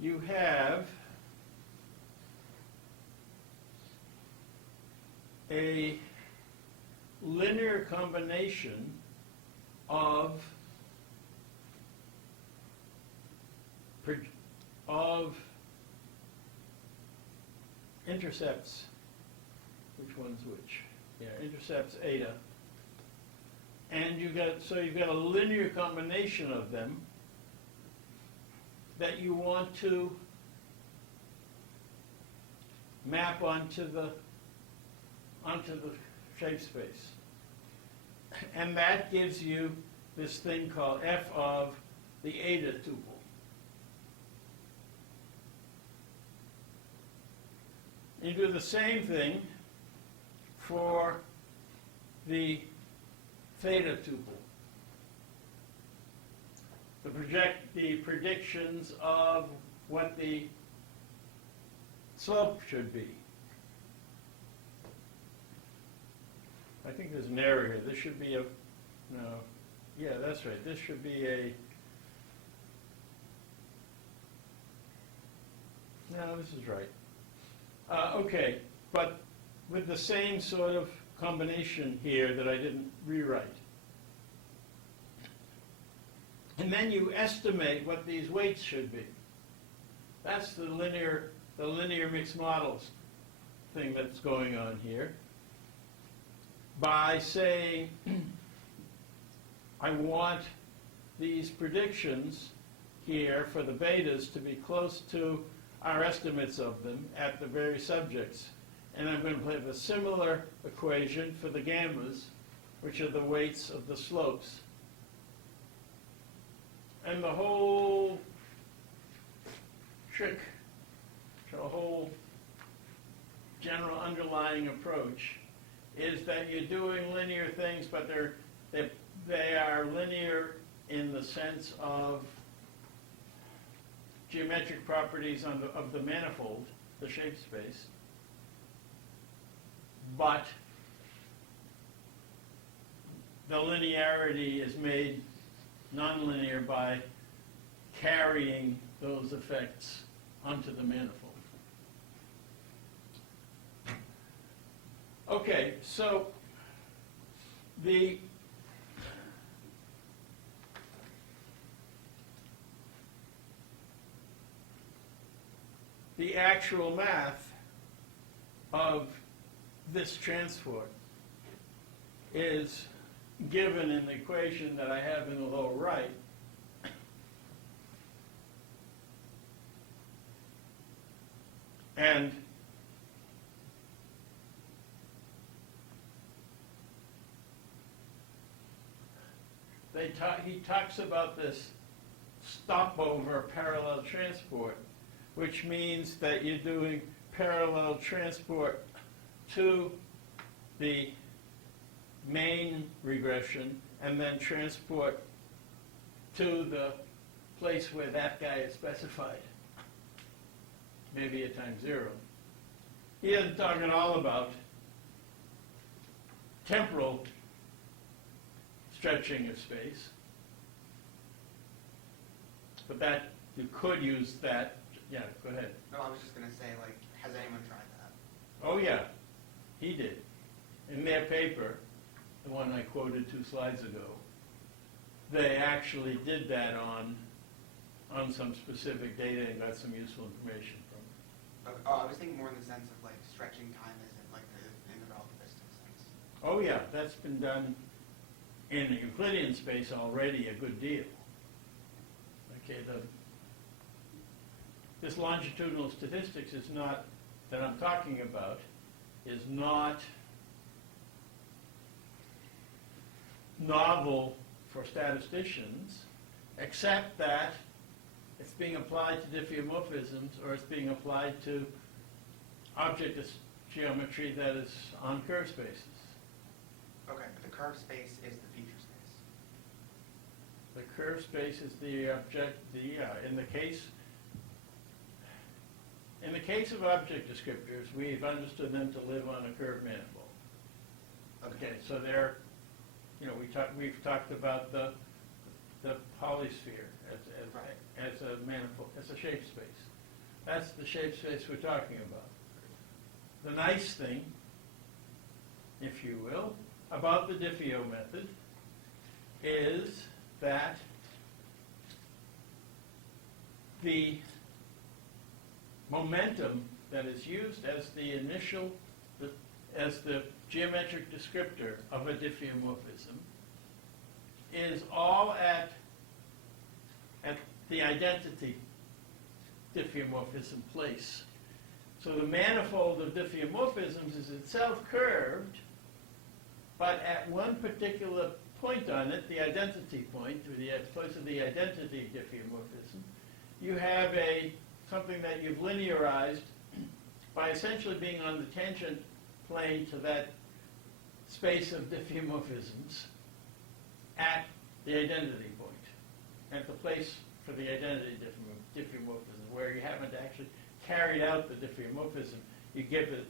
You have a linear combination of intercepts. Which one's which? Yeah, intercepts eta. And you've got a linear combination of them that you want to map onto the shape space. And that gives you this thing called f of the eta tuple. You do the same thing for the theta tuple. The predictions of what the slope should be. I think there's an error here. This should be yeah, that's right. This should be no, this is right. Okay, but with the same sort of combination here that I didn't rewrite. And then you estimate what these weights should be. That's the linear mixed models thing that's going on here. By saying, I want these predictions here for the betas to be close to our estimates of them at the various subjects. And I'm going to have a similar equation for the gammas, which are the weights of the slopes. And the whole trick, the whole general underlying approach is that you're doing linear things, but they are linear in the sense of geometric properties of the manifold, the shape space. But the linearity is made nonlinear by carrying those effects onto the manifold. Okay, so the actual math of this transport is given in the equation that I have in the lower right. And he talks about this stopover parallel transport, which means that you're doing parallel transport to the main regression and then transport to the place where that guy is specified, maybe at time 0. He isn't talking at all about temporal stretching of space, but that you could use that. Yeah, go ahead. No, I was just going to say, like, has anyone tried that? Oh yeah, he did. In their paper, the one I quoted 2 slides ago, they actually did that on some specific data and got some useful information from it. Okay. Oh, I was thinking more in the sense of, like, stretching time as in, like, in the relativistic sense. Oh yeah, that's been done in the Euclidean space already a good deal. Okay, this longitudinal statistics is not, that I'm talking about, is not novel for statisticians, except that it's being applied to diffeomorphisms, or it's being applied to object geometry that is on curve spaces. Okay, but the curve space is the feature space. The curve space is the object, in the case of object descriptors, we've understood them to live on a curved manifold. Okay, so they're, we've talked about the polysphere as a manifold, as a shape space. That's the shape space we're talking about. The nice thing, if you will, about the Diffeo method is that the momentum that is used as the geometric descriptor of a diffeomorphism is all at the identity diffeomorphism place. So the manifold of diffeomorphisms is itself curved, but at one particular point on it, the identity point, or the place of the identity diffeomorphism, you have something that you've linearized by essentially being on the tangent plane to that space of diffeomorphisms at the identity point, at the place for the identity diffeomorphism, where you haven't actually carried out the diffeomorphism. You give it,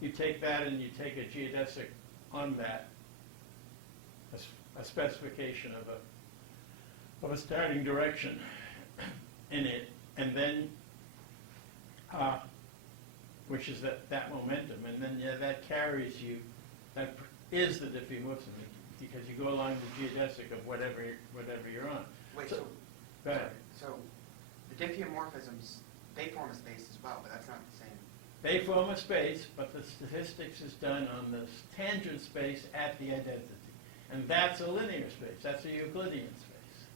you take that and you take a geodesic on that, a specification of a starting direction in it, and then which is that momentum, and then that carries you, that is the diffeomorphism, because you go along the geodesic of whatever you're on. Wait, so go ahead. So the diffeomorphisms, they form a space as well, but that's not the same. They form a space, but the statistics is done on the tangent space at the identity. And that's a linear space. That's a Euclidean space.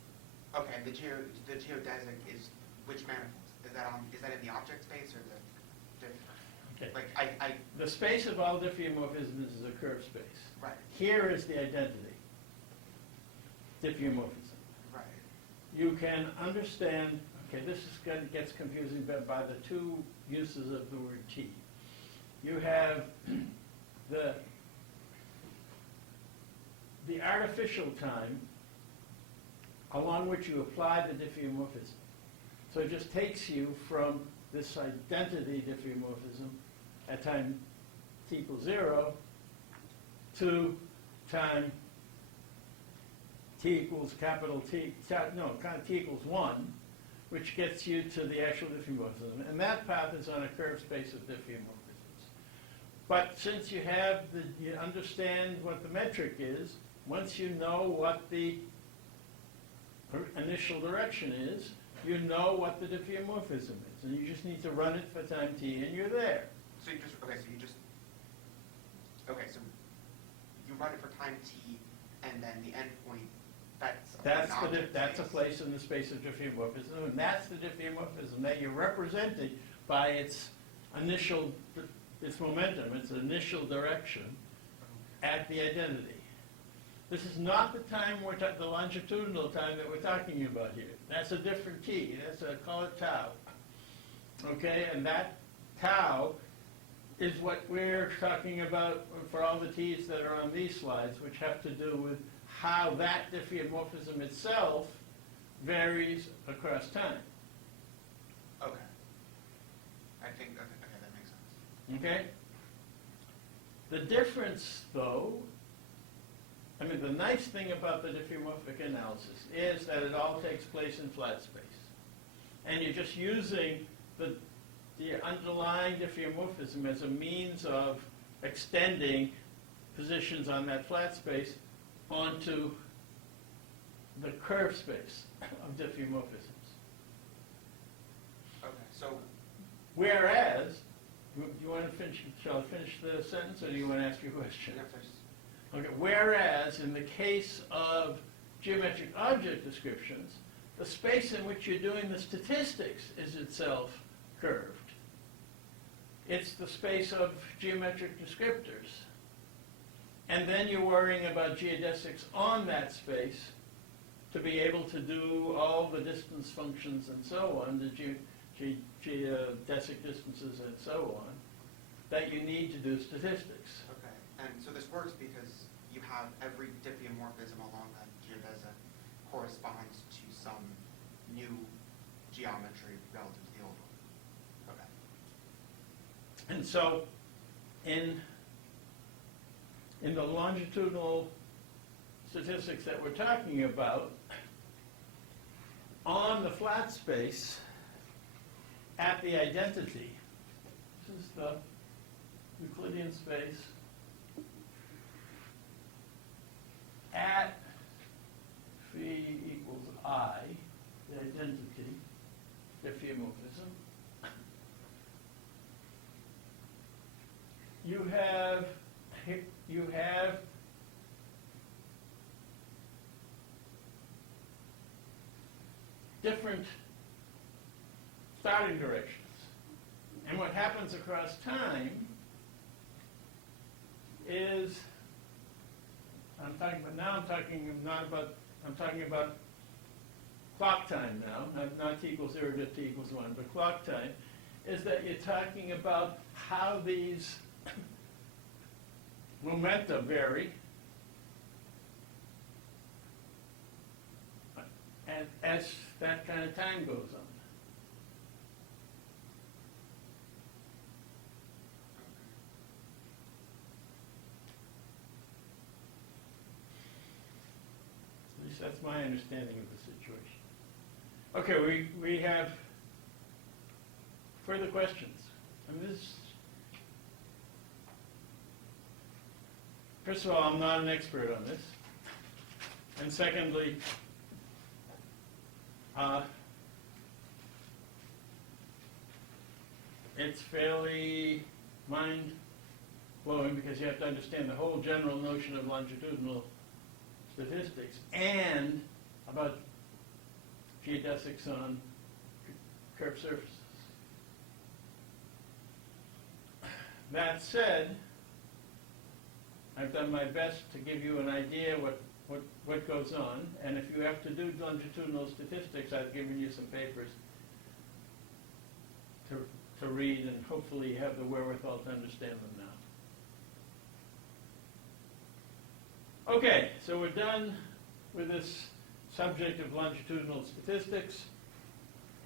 Okay, the geodesic is which manifolds? Is that in the object space or the Okay. like The space of all diffeomorphisms is a curved space. Right. Here is the identity diffeomorphism. Right. You can understand. Okay, this gets confusing by the 2 uses of the word T. You have the artificial time along which you apply the diffeomorphism. So it just takes you from this identity diffeomorphism at time t equals 0 to time t equals T equals 1, which gets you to the actual diffeomorphism. And that path is on a curved space of diffeomorphisms. But since you understand what the metric is, once you know what the initial direction is, you know what the diffeomorphism is. And you just need to run it for time t, and you're there. So you run it for time t, and then the endpoint, That's a place in the space of diffeomorphism, and that's the diffeomorphism that you're represented by its momentum, its initial direction at the identity. This is not the time the longitudinal time that we're talking about here. That's a different t. Call it tau. Okay, and that tau is what we're talking about for all the t's that are on these slides, which have to do with how that diffeomorphism itself varies across time. Okay. I think, okay, that makes sense. Okay? The difference, though, the nice thing about the diffeomorphic analysis is that it all takes place in flat space. And you're just using the underlying diffeomorphism as a means of extending positions on that flat space onto the curved space of diffeomorphisms. Okay, so Whereas, you want to finish? Shall I finish the sentence, or do you want to ask your question? Okay. Whereas, in the case of geometric object descriptions, the space in which you're doing the statistics is itself curved. It's the space of geometric descriptors. And then you're worrying about geodesics on that space to be able to do all the distance functions and so on, the geodesic distances and so on, that you need to do statistics. okay, and so this works because you have every diffeomorphism along that geodesic corresponds to some new geometry relative to the old one. Okay. And so, in the longitudinal statistics that we're talking about, on the flat space, at the identity, this is the Euclidean space, at phi equals I, the identity, diffeomorphism, you have different starting directions. And what happens across time is, I'm talking about clock time now, not t equals 0 to t equals 1, but clock time, is that you're talking about how these momenta vary as that kind of time goes on. At least that's my understanding of the situation. Okay, we have further questions. First of all, I'm not an expert on this. And secondly, it's fairly mind-blowing because you have to understand the whole general notion of longitudinal statistics and about geodesics on curved surfaces. That said, I've done my best to give you an idea what goes on, and if you have to do longitudinal statistics, I've given you some papers to read, and hopefully you have the wherewithal to understand them now. Okay, so we're done with this subject of longitudinal statistics,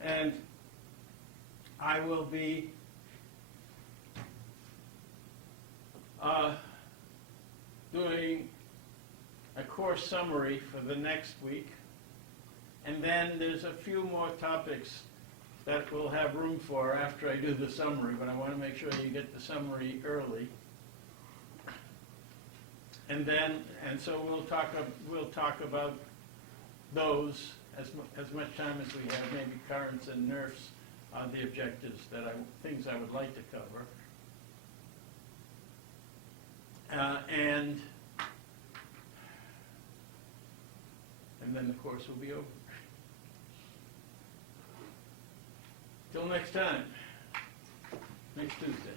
and I will be doing a course summary for the next week, And then there's a few more topics that we'll have room for after I do the summary, but I want to make sure you get the summary early. And then, and so we'll talk about those as much time as we have, maybe currents and nerfs are the objectives things I would like to cover. And then the course will be over. Till next time, next Tuesday.